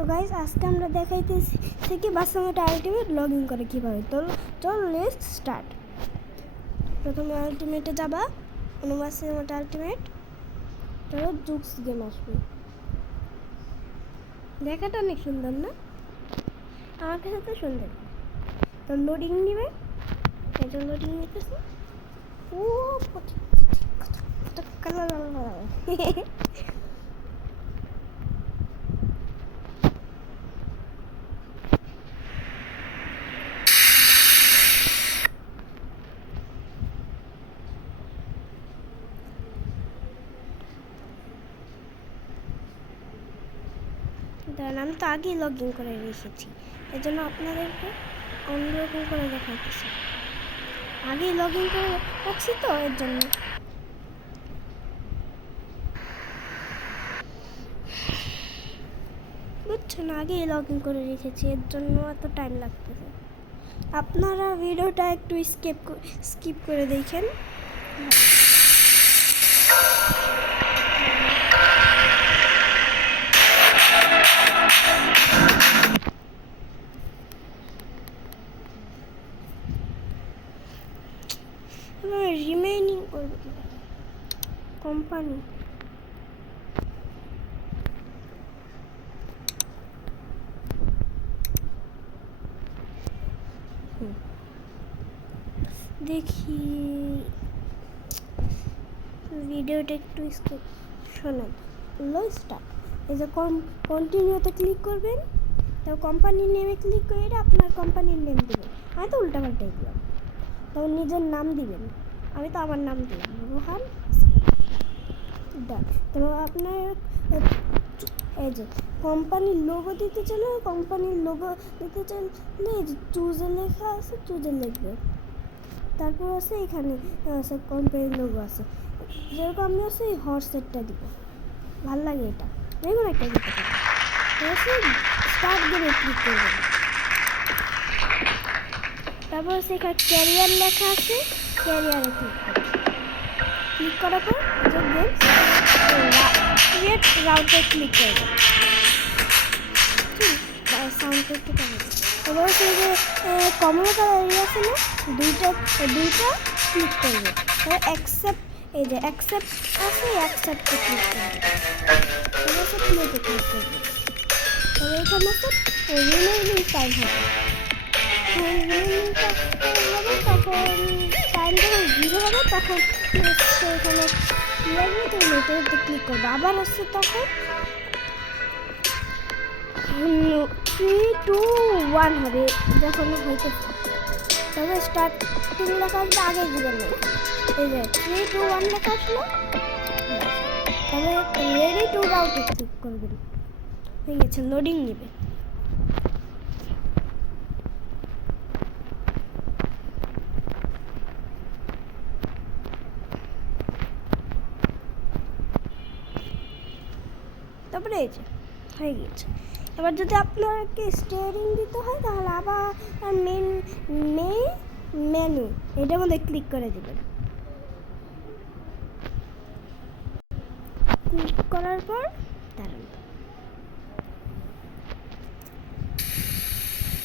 তো গাইস আজকে আমরা দেখাইতেছি কি বাসামোটা আলটিমেট লগ ইন করে কীভাবে। তো চল লেটস স্টার্ট। প্রথমে আলটিমেটে যাবা, বাসামোটা আলটিমেট, তারপর জুক্স গেম আসবে। দেখাটা অনেক সুন্দর না? আমার কাছে তো সুন্দর। তো লোডিং নিবে, এটা লোডিং নিতেছে। ও কত কালার ধরেন আমি তো আগেই লগ ইন করে রেখেছি, এর জন্য আপনাদেরকে অন্যরকম করে দেখাচ্ছি। আগেই লগ ইন করে রাখছি তো এর জন্য। বুঝছেন, আগেই লগ ইন করে রেখেছি, এর জন্য এত টাইম লাগতেছে। আপনারা ভিডিওটা একটু স্কিপ করে দেখেন। রিমেইনিং করবে কোম্পানি, দেখি ভিডিওটা একটু স্কিপ শোনেন। লো স্টার্ট, এই যে কন্টিনিউতে ক্লিক করবেন, তো কোম্পানির নেমে ক্লিক করে আপনার কোম্পানির নেম দেবেন। আমি তো উল্টাপাল্টাই দিলাম, তো নিজের নাম দিবেন। আমি তো আমার নাম দিলাম রোহান। তো আপনার এই যে কোম্পানির লোগো দিতে চাইলে কোম্পানির লোগো দিতে চাইলে চুজে লেখা আছে, চুজে লিখবে। তারপর আছে এখানে আছে কোম্পানির লোগো আছে, যেরকম আমি আছে এই হর্সেরটা দিব, ভালো লাগে এটা, দেখুন একটা দিতে পারি। স্টার্ট গেমে ক্লিক করবেন। তারপর আছে এখানে ক্যারিয়ার লেখা আছে, ক্যারিয়ারে ক্লিক করার পর যে গেম ক্রিয়েট রাউটে ক্লিক করবেন। সাউন্ডটা একটু কমে যাবে। তারপর সেই যে কমলা কালার এরিয়া আছে না, দুইটা ক্লিক করবে। তারপর অ্যাকসেপ্ট, এই যে অ্যাকসেপ্ট আছে, অ্যাকসেপ্টে ক্লিক করবে। তারপর সে প্লেতে ক্লিক করবে। তবে এখানে আছে রিমেইনিং টাইম হবে। তখন টাইম যখন 0 হবে তখন এখানে কী আসবে, তো নেটে ক্লিক করবে। আবার আসছে তখন 3, 2, 1 হবে যখন হইতেছে। তবে স্টার্টিং লেখা আসবে, আগে দিবেন না। এই যে 3, 2, 1 লেখা আসলো, তবে রেডি টু রাউটে ক্লিক করবেন। হয়ে গেছে, লোডিং নেবে। তারপরে এই যে হয়ে গেছে। এবার যদি আপনাকে স্টিয়ারিং দিতে হয় তাহলে আবার মেনু এটার মধ্যে ক্লিক করে দেবেন। ক্লিক করার পর দাঁড়ান,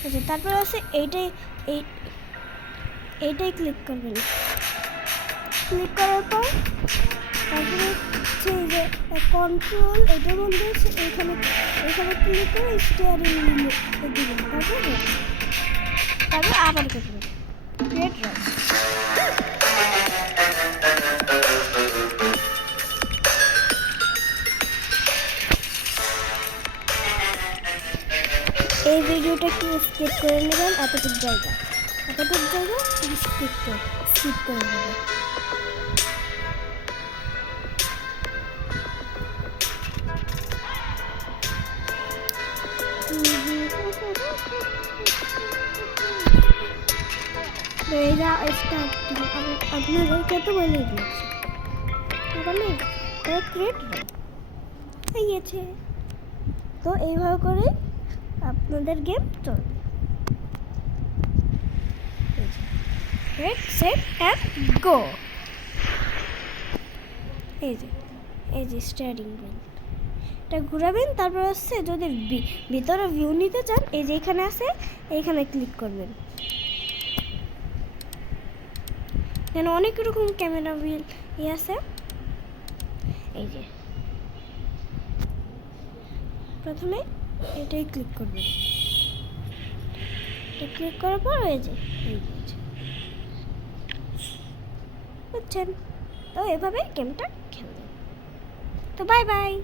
আচ্ছা তারপর আছে এইটাই ক্লিক করবেন। ক্লিক করার পর তারপরে হচ্ছে এই যে কন্ট্রোল, এটার মধ্যে এখানে ক্লিক করে স্টিয়ারিং দিবেন। তারপর আবার করবেন ক্রিয়েট রাউট। এই ভিডিওটা একটু স্কিপ করে নেবেন, এতটুকু জায়গা স্কিপ করে নেবেন। আপনাদেরকে তো বলে দিয়েছি, বলে ক্রিয়েট হয়ে গেছে। তো এইভাবে করে আপনাদের গেম চলবে। Set and go. এই যে স্টিয়ারিং হুইল, এটা ঘোরাবেন, তারপর হচ্ছে যদি ভিতরে ভিউ নিতে চান এই যে এখানে আছে, এইখানে ক্লিক করবেন। এখানে অনেক রকম ক্যামেরা ভিউ আছে। এই যে প্রথমে এটাই ক্লিক করবেন, এটা ক্লিক করার পর এই যে বুঝছেন? তো এভাবে গেমটা খেলবেন। তো বাই বাই।